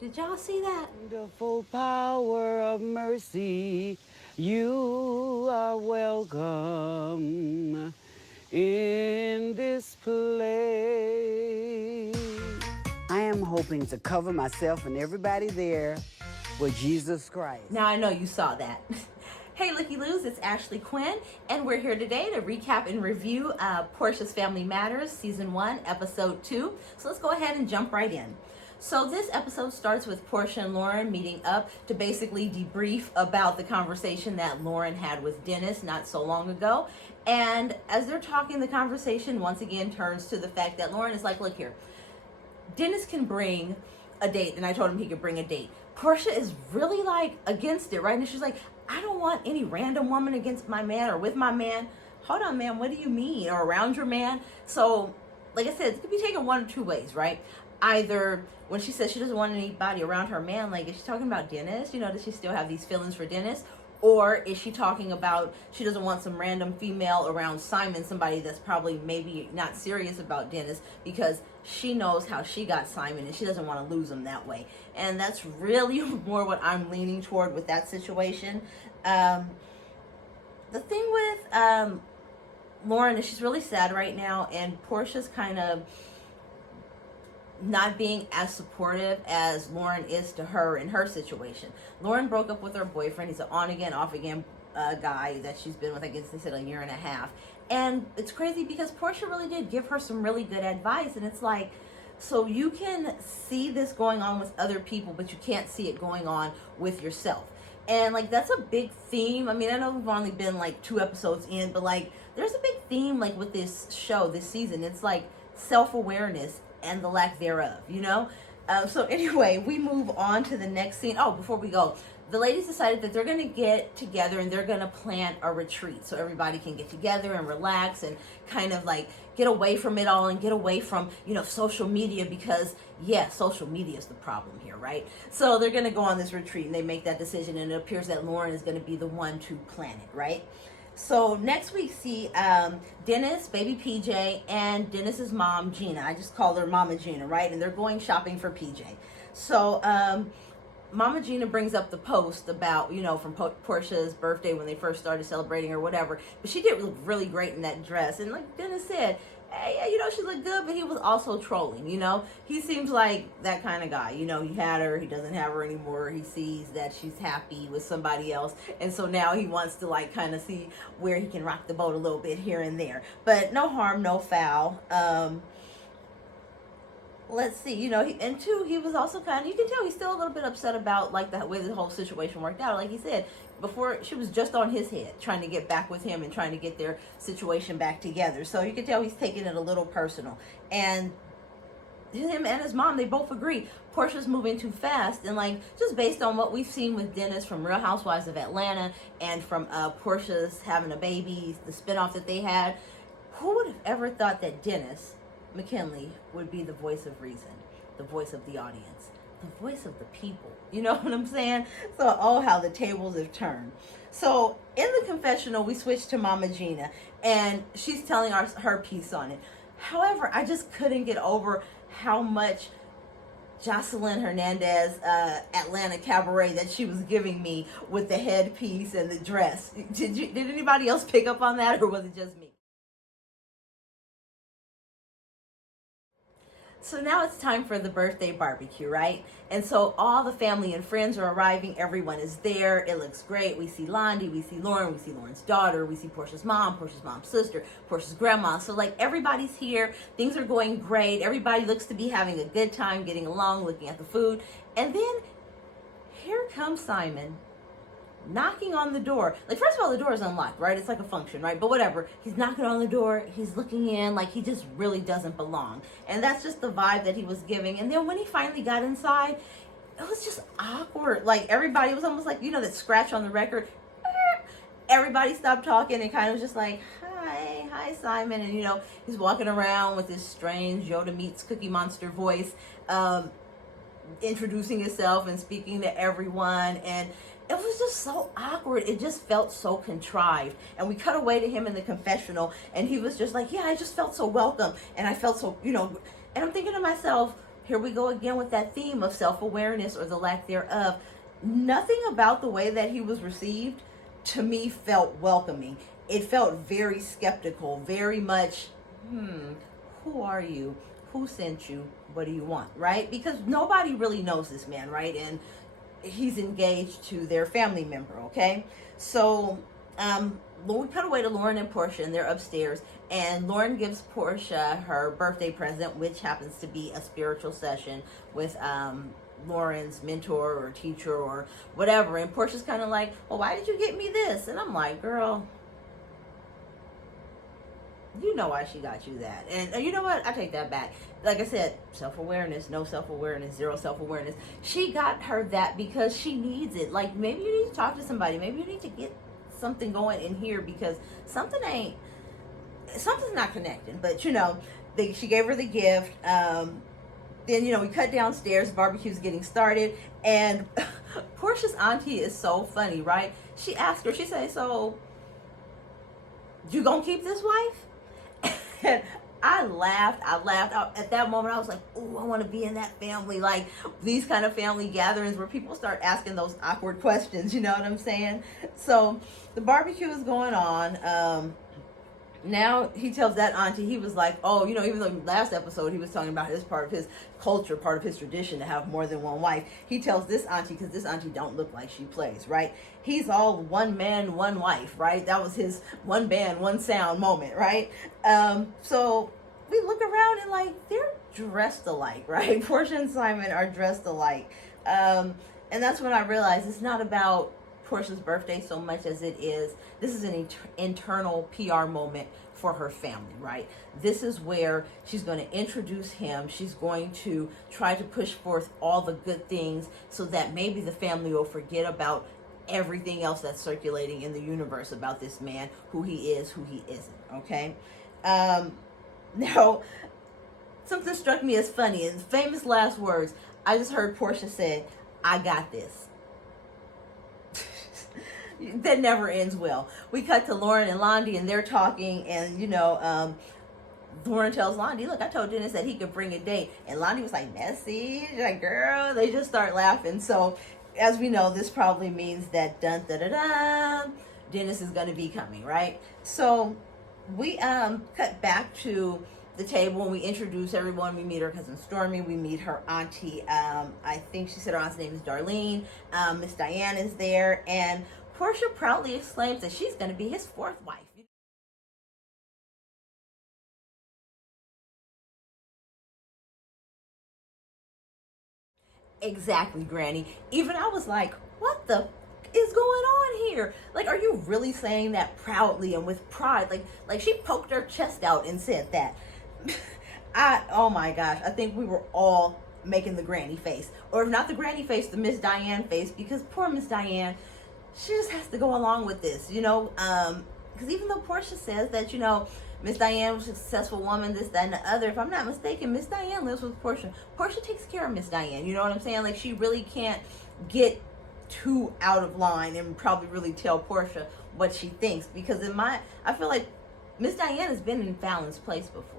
Did y'all see that? Wonderful power of mercy, you are welcome in this place. I am hoping to cover myself and everybody there with Jesus Christ. Now I know you saw that. Hey Looky Loos, it's Ashley Quinn, and we're here today to recap and review Porsha's Family Matters, Season 1, Episode 2. So let's go ahead and jump right in. So this episode starts with Porsha and Lauren meeting up to basically debrief about the conversation that Lauren had with Dennis not so long ago. And as they're talking, the conversation once again turns to the fact that Lauren is like, look here, Dennis can bring a date, and I told him he could bring a date. Porsha is really like against it, right? And she's like, I don't want any random woman against my man or with my man. Hold on, man, what do you mean? Or around your man? So, like I said, it could be taken one of two ways, right? Either when she says she doesn't want anybody around her man, like, is she talking about Dennis? You know, does she still have these feelings for Dennis? Or is she talking about she doesn't want some random female around Simon, somebody that's probably maybe not serious about Dennis because she knows how she got Simon and she doesn't want to lose him that way. And that's really more what I'm leaning toward with that situation. The thing with Lauren is she's really sad right now, and Porsha's kind of not being as supportive as Lauren is to her in her situation. Lauren broke up with her boyfriend. He's an on again, off again guy that she's been with, I guess they said, a year and a half. And it's crazy because Porsha really did give her some really good advice. And it's like, so you can see this going on with other people, but you can't see it going on with yourself. And like, that's a big theme. I mean, I know we've only been like 2 episodes in, but like, there's a big theme like with this show, this season. It's like self-awareness and the lack thereof, you know? So anyway, we move on to the next scene. Oh, before we go, the ladies decided that they're going to get together and they're going to plan a retreat so everybody can get together and relax and kind of like get away from it all and get away from, you know, social media because, yeah, social media is the problem here, right? So they're going to go on this retreat and they make that decision, and it appears that Lauren is going to be the one to plan it, right? So next we see Dennis, baby PJ, and Dennis's mom, Gina. I just call her Mama Gina, right? And they're going shopping for PJ. So Mama Gina brings up the post about, you know, from Porsha's birthday when they first started celebrating or whatever. But she did look really great in that dress. And like Dennis said, hey, you know, she looked good, but he was also trolling, you know? He seems like that kind of guy. You know, he had her, he doesn't have her anymore. He sees that she's happy with somebody else. And so now he wants to like kind of see where he can rock the boat a little bit here and there. But no harm, no foul. Let's see, you know, and two, he was also kind of, you can tell he's still a little bit upset about like the way the whole situation worked out. Like he said before, she was just on his head trying to get back with him and trying to get their situation back together. So you can tell he's taking it a little personal. And him and his mom, they both agree Porsha's moving too fast. And like, just based on what we've seen with Dennis from Real Housewives of Atlanta and from Porsha's having a baby, the spinoff that they had, who would have ever thought that Dennis McKinley would be the voice of reason, the voice of the audience, the voice of the people. You know what I'm saying? So, oh, how the tables have turned. So, in the confessional, we switch to Mama Gina, and she's telling her piece on it. However, I just couldn't get over how much Jocelyn Hernandez Atlanta cabaret that she was giving me with the headpiece and the dress. Did anybody else pick up on that, or was it just me? So now it's time for the birthday barbecue, right? And so all the family and friends are arriving. Everyone is there. It looks great. We see Londi, we see Lauren, we see Lauren's daughter, we see Porsha's mom's sister, Porsha's grandma. So like everybody's here. Things are going great. Everybody looks to be having a good time, getting along, looking at the food. And then here comes Simon knocking on the door. Like, first of all, the door is unlocked, right? It's like a function, right? But whatever. He's knocking on the door. He's looking in like he just really doesn't belong. And that's just the vibe that he was giving. And then when he finally got inside, it was just awkward. Like, everybody was almost like, you know, that scratch on the record. Everybody stopped talking and kind of was just like, hi, Simon. And, you know, he's walking around with this strange Yoda meets Cookie Monster voice, introducing himself and speaking to everyone. And it was just so awkward. It just felt so contrived. And we cut away to him in the confessional, and he was just like, yeah, I just felt so welcome. And I felt so, you know, and I'm thinking to myself, here we go again with that theme of self-awareness or the lack thereof. Nothing about the way that he was received to me felt welcoming. It felt very skeptical, very much, who are you? Who sent you? What do you want? Right? Because nobody really knows this man, right? And he's engaged to their family member, okay? So, we cut away to Lauren and Porsha, and they're upstairs, and Lauren gives Porsha her birthday present, which happens to be a spiritual session with Lauren's mentor or teacher or whatever. And Portia's kind of like, well, why did you get me this? And I'm like, girl, you know why she got you that. And you know what? I take that back. Like I said, self-awareness, no self-awareness, zero self-awareness. She got her that because she needs it. Like, maybe you need to talk to somebody. Maybe you need to get something going in here because something's not connecting. But, she gave her the gift. Then, we cut downstairs. Barbecue's getting started. And Portia's auntie is so funny, right? She asked her, she said, so, you gonna keep this wife? And I laughed. At that moment, I was like, oh, I want to be in that family. Like, these kind of family gatherings where people start asking those awkward questions, you know what I'm saying? So, the barbecue is going on. Now, he tells that auntie, he was like, oh, even though last episode he was talking about his part of his culture, part of his tradition to have more than one wife, he tells this auntie, because this auntie don't look like she plays, right? He's all one man, one wife, right? That was his one band, one sound moment, right? So we look around and like, they're dressed alike, right? Porsha and Simon are dressed alike. And that's when I realized it's not about Portia's birthday so much as this is an internal PR moment for her family, right? This is where she's going to introduce him. She's going to try to push forth all the good things so that maybe the family will forget about everything else that's circulating in the universe about this man, who he is, who he isn't, okay? Now, something struck me as funny. In famous last words, I just heard Porsha say, I got this. That never ends well. We cut to Lauren and Londi, and they're talking, and Lauren tells Londi, look, I told Dennis that he could bring a date, and Londi was like, messy. She's like, girl, they just start laughing. So, as we know, this probably means that Dennis is going to be coming, right? So, we cut back to the table and we introduce everyone. We meet her cousin Stormy. We meet her auntie. I think she said her aunt's name is Darlene. Miss Diane is there, and Porsha proudly exclaims that she's going to be his fourth wife. Exactly, Granny. Even I was like, what the is going on here? Like, are you really saying that proudly and with pride? Like she poked her chest out and said that. Oh my gosh, I think we were all making the granny face. Or if not the granny face, the Miss Diane face, because poor Miss Diane, she just has to go along with this, because even though Porsha says that, Miss Diane was a successful woman, this, that, and the other, if I'm not mistaken, Miss Diane lives with Porsha. Porsha takes care of Miss Diane, you know what I'm saying? Like, she really can't get too out of line and probably really tell Porsha what she thinks, because I feel like Miss Diane has been in Fallon's place before,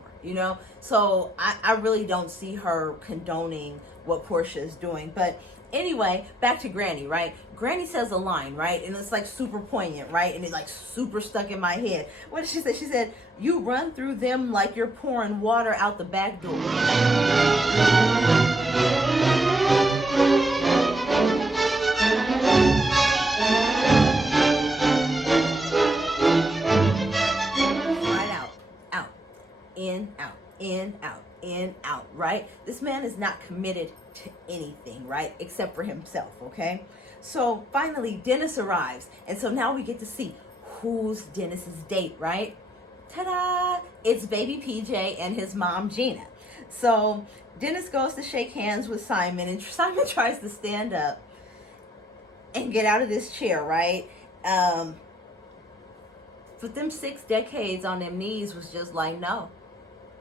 so I really don't see her condoning what Porsha is doing. But anyway, back to Granny, right? Granny says a line, right? And it's like super poignant, right? And it's like super stuck in my head. What did she say? She said, you run through them like you're pouring water out the back door. In, out, right? This man is not committed to anything, right? Except for himself, okay? So finally, Dennis arrives. And so now we get to see who's Dennis's date, right? Ta-da! It's baby PJ and his mom, Gina. So Dennis goes to shake hands with Simon, and Simon tries to stand up and get out of this chair, right? But them 6 decades on them knees was just like, no,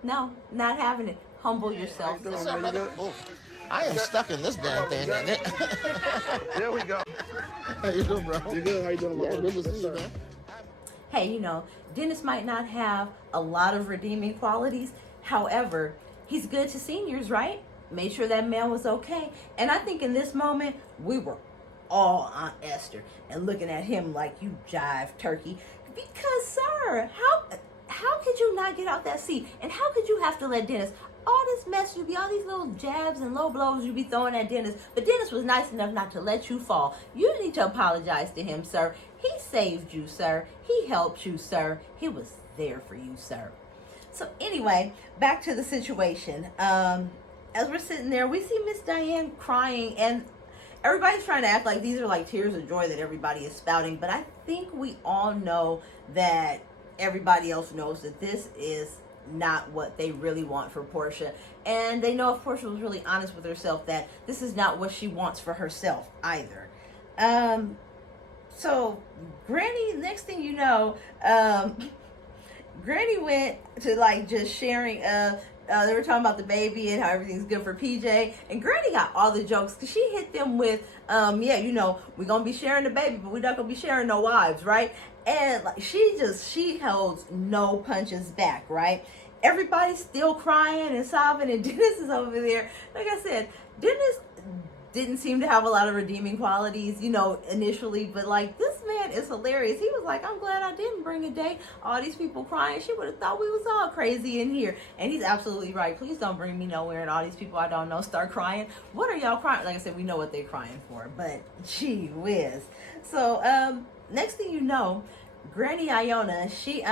not having it. Humble yourself. I am stuck in this damn thing. There we go. How you doing, bro? You good? How you doing? Yeah, good to see you, man. Hey, Dennis might not have a lot of redeeming qualities. However, he's good to seniors, right? made sure that man was okay. And I think in this moment, we were all Aunt Esther and looking at him like, you jive turkey. Because, sir, how could you not get out that seat? And how could you have to let Dennis, all this mess you be, all these little jabs and low blows you be throwing at Dennis, but Dennis was nice enough not to let you fall. You need to apologize to him, sir. He saved you, sir. He helped you, sir. He was there for you, sir. So anyway, back to the situation. As we're sitting there, we see Miss Diane crying, and everybody's trying to act like these are like tears of joy that everybody is spouting, but I think we all know that everybody else knows that this is not what they really want for Porsha. And they know if Porsha was really honest with herself that this is not what she wants for herself either. So Granny, next thing you know, Granny went to like just sharing, they were talking about the baby and how everything's good for PJ. And Granny got all the jokes because she hit them with, yeah, you know, we're going to be sharing the baby, but we're not going to be sharing no wives, right? And like she holds no punches back, right? Everybody's still crying and sobbing, and Dennis is over there. Like I said, Dennis didn't seem to have a lot of redeeming qualities, you know, initially, but like this man is hilarious. He was like, I'm glad I didn't bring a date. All these people crying, she would have thought we was all crazy in here. And he's absolutely right. Please don't bring me nowhere and all these people I don't know start crying. What are y'all crying? Like I said, we know what they're crying for, but gee whiz. So next thing you know, Granny Iona, she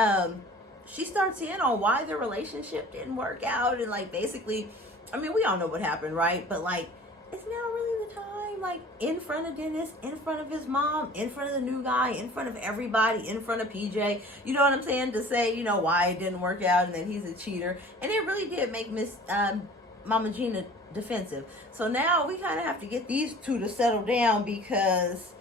starts in on why the relationship didn't work out, and like basically, I mean, we all know what happened, right? But like, it's now really the time, like in front of Dennis, in front of his mom, in front of the new guy, in front of everybody, in front of PJ, you know what I'm saying, to say, you know, why it didn't work out and that he's a cheater. And it really did make Miss Mama Gina defensive. So now we kind of have to get these two to settle down because,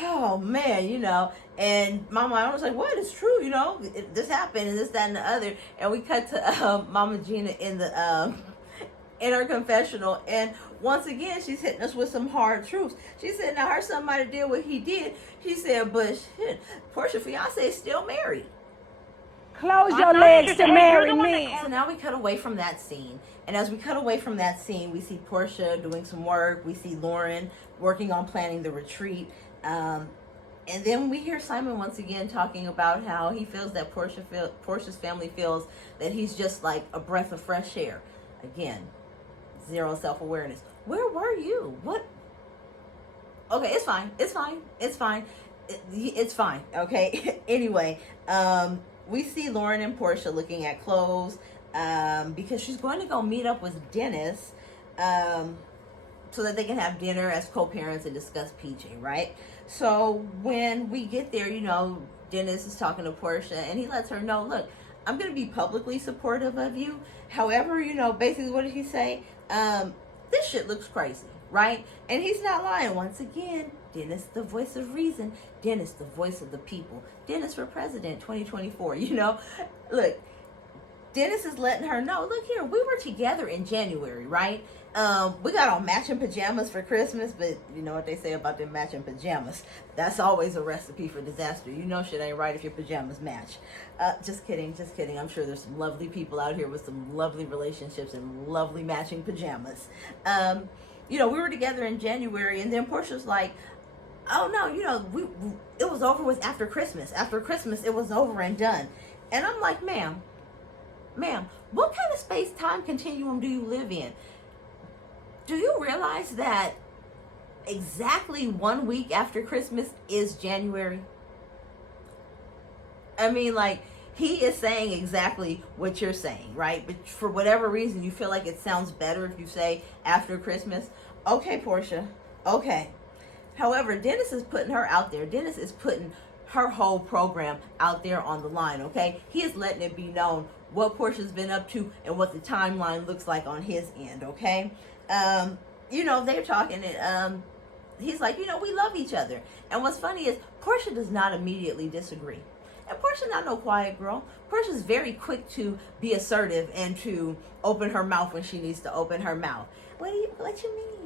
oh man, you know. And Mama I was like, what? It's true, you know, this happened and this, that, and the other. And we cut to Mama Gina in the in her confessional, and once again she's hitting us with some hard truths. She said, now her son might have did what he did. She said, but shit, Porsha fiance is still married. Close your legs to marry me. So now we cut away from that scene. And as we cut away from that scene, we see Porsha doing some work. We see Lauren working on planning the retreat. And then we hear Simon once again talking about how he feels that Porsha's family feels that he's just like a breath of fresh air. Again, zero self-awareness. Where were you? What? Okay, it's fine. It's fine. It's fine. It's fine. Okay. Anyway, we see Lauren and Porsha looking at clothes because she's going to go meet up with Dennis so that they can have dinner as co-parents and discuss PJ, right? So when we get there, you know, Dennis is talking to Porsha and he lets her know, look, I'm going to be publicly supportive of you. However, you know, basically what did he say? This shit looks crazy, right? And he's not lying. Once again, Dennis, the voice of reason. Dennis, the voice of the people. Dennis for president 2024, you know? Look, Dennis is letting her know, look here, we were together in January, right? We got on matching pajamas for Christmas, but you know what they say about them matching pajamas. That's always a recipe for disaster. You know shit ain't right if your pajamas match. Just kidding, just kidding. I'm sure there's some lovely people out here with some lovely relationships and lovely matching pajamas. You know, we were together in January, and then Portia's like, oh no, you know, it was over with after Christmas. After Christmas, it was over and done. And I'm like, ma'am, what kind of space-time continuum do you live in? Do you realize that exactly 1 week after Christmas is January? I mean, like, he is saying exactly what you're saying, right? But for whatever reason, you feel like it sounds better if you say after Christmas. Okay, Porsha, okay. However, Dennis is putting her out there. Dennis is putting her whole program out there on the line, okay? He is letting it be known what Porsha's been up to and what the timeline looks like on his end, okay? You know, they're talking and he's like, you know, we love each other. And what's funny is Porsha does not immediately disagree. And Porsha not no quiet girl. Porsha's very quick to be assertive and to open her mouth when she needs to open her mouth. What you mean?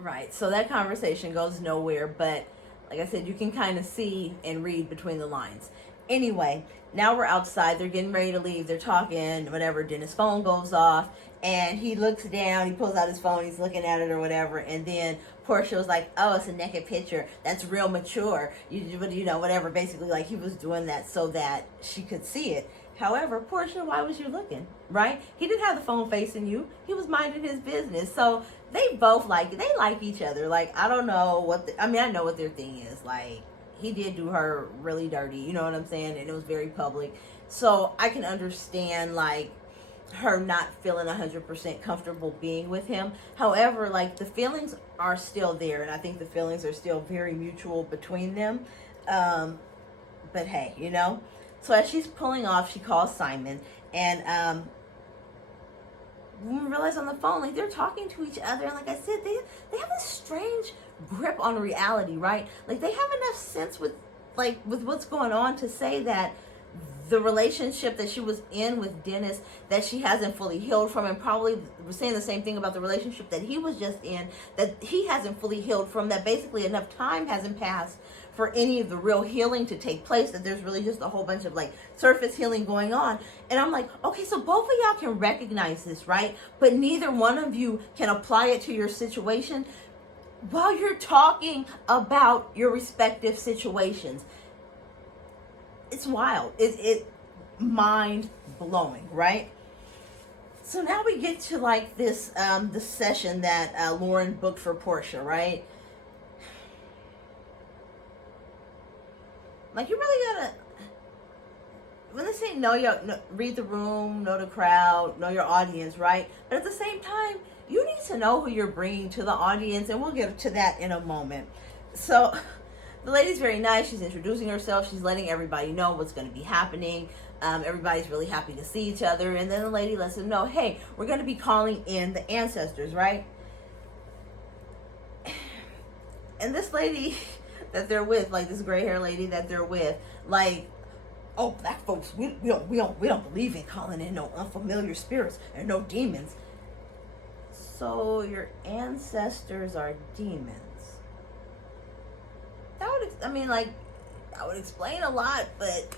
Right, so that conversation goes nowhere, but like I said, you can kind of see and read between the lines. Anyway, now we're outside. They're getting ready to leave. They're talking, whatever. Then his phone goes off, and he looks down. He pulls out his phone. He's looking at it or whatever. And then Porsha was like, "Oh, it's a naked picture. That's real mature. You know, whatever." Basically, like he was doing that so that she could see it. However, Porsha, why was you looking? Right? He didn't have the phone facing you. He was minding his business. So they both like each other. Like, I don't know what. I know what their thing is. Like, he did do her really dirty, you know what I'm saying? And it was very public. So I can understand, like, her not feeling 100% comfortable being with him. However, like, the feelings are still there. And I think the feelings are still very mutual between them. But hey, you know? So as she's pulling off, she calls Simon. And we realize on the phone, like, they're talking to each other. And like I said, they have this strange grip on reality, right? Like, they have enough sense with what's going on to say that the relationship that she was in with Dennis, that she hasn't fully healed from, and probably was saying the same thing about the relationship that he was just in, that he hasn't fully healed from, that basically enough time hasn't passed for any of the real healing to take place, that there's really just a whole bunch of like surface healing going on. And I'm like, okay, so both of y'all can recognize this, right? But neither one of you can apply it to your situation while you're talking about your respective situations. It's wild. It mind blowing, right? So now we get to like this the session that Lauren booked for Porsha, right? Like, you really gotta, when they say read the room, know the crowd, know your audience, right? But at the same time, you need to know who you're bringing to the audience, and we'll get to that in a moment. So the lady's very nice. She's introducing herself. She's letting everybody know what's going to be happening. Everybody's really happy to see each other. And then the lady lets them know, hey, we're going to be calling in the ancestors, right? And this lady that they're with, like this gray hair lady that they're with, like, oh, black folks, we don't believe in calling in no unfamiliar spirits and no demons. So your ancestors are demons. That would, that would explain a lot, but,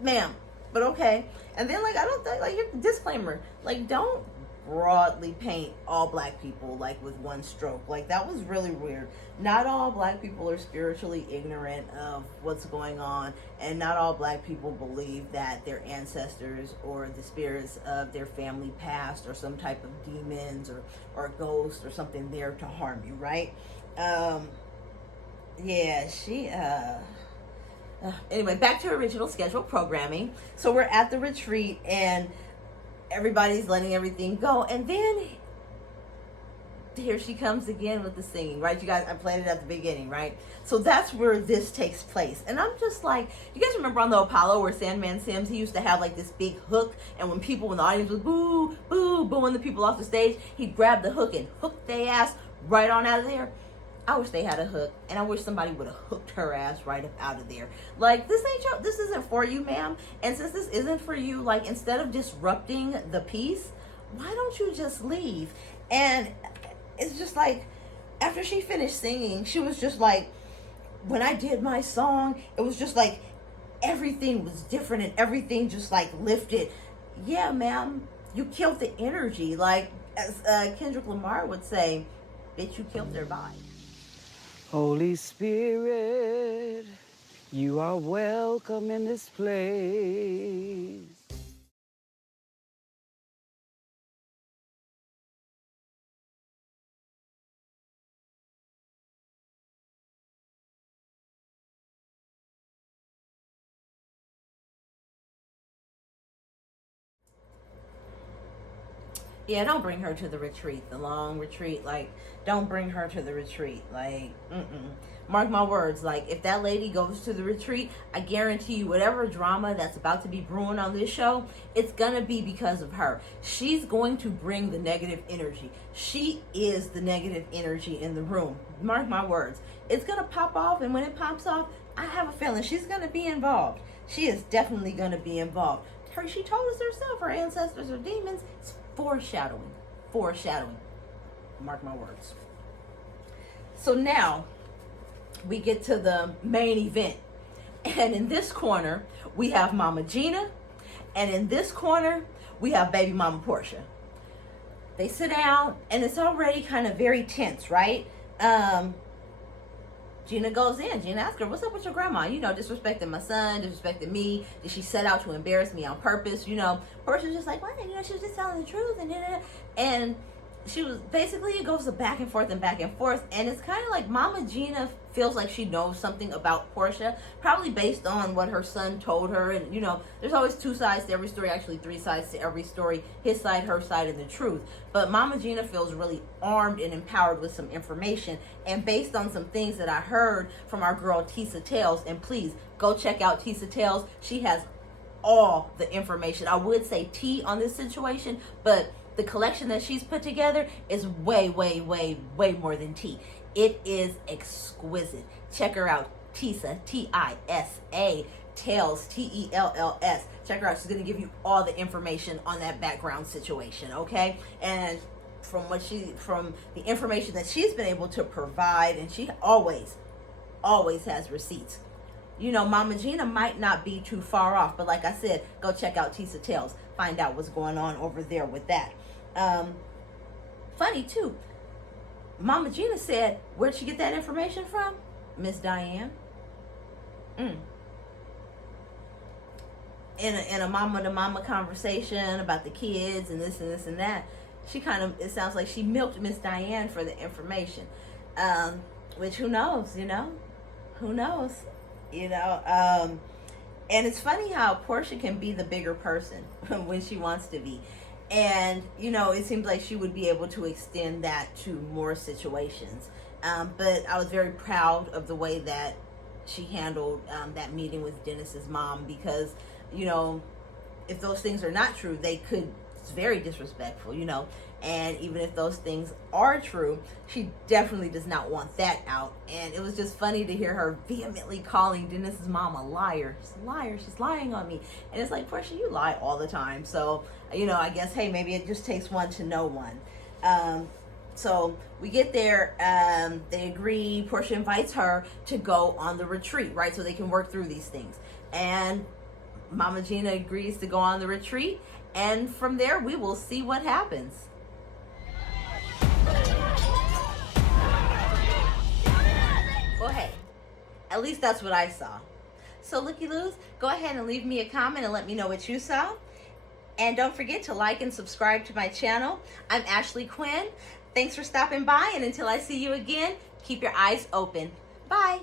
ma'am, but okay. And then, like, I don't think, like, your disclaimer, like, don't broadly paint all black people, like, with one stroke. Like, that was really weird. Not all black people are spiritually ignorant of what's going on, and not all black people believe that their ancestors or the spirits of their family past or some type of demons or ghosts or something there to harm you, right? Yeah, she, anyway, back to original scheduled programming. So we're at the retreat, and everybody's letting everything go. And then here she comes again with the singing, right? You guys, I played it at the beginning, right? So that's where this takes place. And I'm just like, you guys remember on the Apollo where Sandman Sims, he used to have like this big hook, and when people in the audience was boo, boo, booing the people off the stage, he'd grab the hook and hook their ass right on out of there. I wish they had a hook, and I wish somebody would have hooked her ass right up out of there. Like, this isn't for you, ma'am. And since this isn't for you, like, instead of disrupting the piece, why don't you just leave? And it's just like, after she finished singing, she was just like, when I did my song, it was just like, everything was different and everything just like lifted. Yeah, ma'am, you killed the energy. Like, as Kendrick Lamar would say, bitch, you killed their vibe. Holy Spirit, you are welcome in this place. Yeah, don't bring her to the retreat, the long retreat. Like, don't bring her to the retreat. Like, mark my words. Like, if that lady goes to the retreat, I guarantee you, whatever drama that's about to be brewing on this show, it's gonna be because of her. She's going to bring the negative energy. She is the negative energy in the room. Mark my words. It's gonna pop off, and when it pops off, I have a feeling she's gonna be involved. She is definitely gonna be involved. She told us herself her ancestors are demons. It's foreshadowing. Mark my words. So now we get to the main event, And in this corner, we have Mama Gina. And in this corner, we have baby Mama Porsha. They sit down, and it's already kind of very tense, right? Gina goes in. Gina asks her, what's up with your grandma? You know, disrespecting my son, disrespecting me. Did she set out to embarrass me on purpose? You know, Porsha's just like, what? You know, she was just telling the truth. And she was basically, it goes back and forth and back and forth. And it's kind of like Mama Gina feels like she knows something about Porsha, probably based on what her son told her. And, you know, there's always two sides to every story, actually three sides to every story, his side, her side, and the truth. But Mama Gina feels really armed and empowered with some information. And based on some things that I heard from our girl Tisa Tales, and please go check out Tisa Tales. She has all the information. I would say T on this situation, but the collection that she's put together is way, way, way, way more than tea. It is exquisite. Check her out. Tisa, T-I-S-A, Tales, T-E-L-L-S. Check her out. She's going to give you all the information on that background situation, okay? And from the information that she's been able to provide, and she always has receipts. You know, Mama Gina might not be too far off, but like I said, go check out Tisa Tales. Find out what's going on over there with that. Funny too, Mama Gina said, where'd she get that information from? Miss Diane. In a mama to mama conversation about the kids and this and this and that, it sounds like she milked Miss Diane for the information. Which who knows, you know? Who knows? You know, and it's funny how Porsha can be the bigger person when she wants to be. And, you know, it seems like she would be able to extend that to more situations. But I was very proud of the way that she handled that meeting with Dennis's mom, because, you know, if those things are not true, it's very disrespectful, you know. And even if those things are true, she definitely does not want that out. And it was just funny to hear her vehemently calling Dennis's mom a liar. She's a liar. She's lying on me. And it's like, Porsha, you lie all the time. So, you know, I guess, hey, maybe it just takes one to know one. So we get there. They agree. Porsha invites her to go on the retreat, right? So they can work through these things. And Mama Gina agrees to go on the retreat. And from there, we will see what happens. Well, hey, at least that's what I saw. So, looky-loos, go ahead and leave me a comment and let me know what you saw. And don't forget to like and subscribe to my channel. I'm Ashley Quinn. Thanks for stopping by, and until I see you again, keep your eyes open. Bye.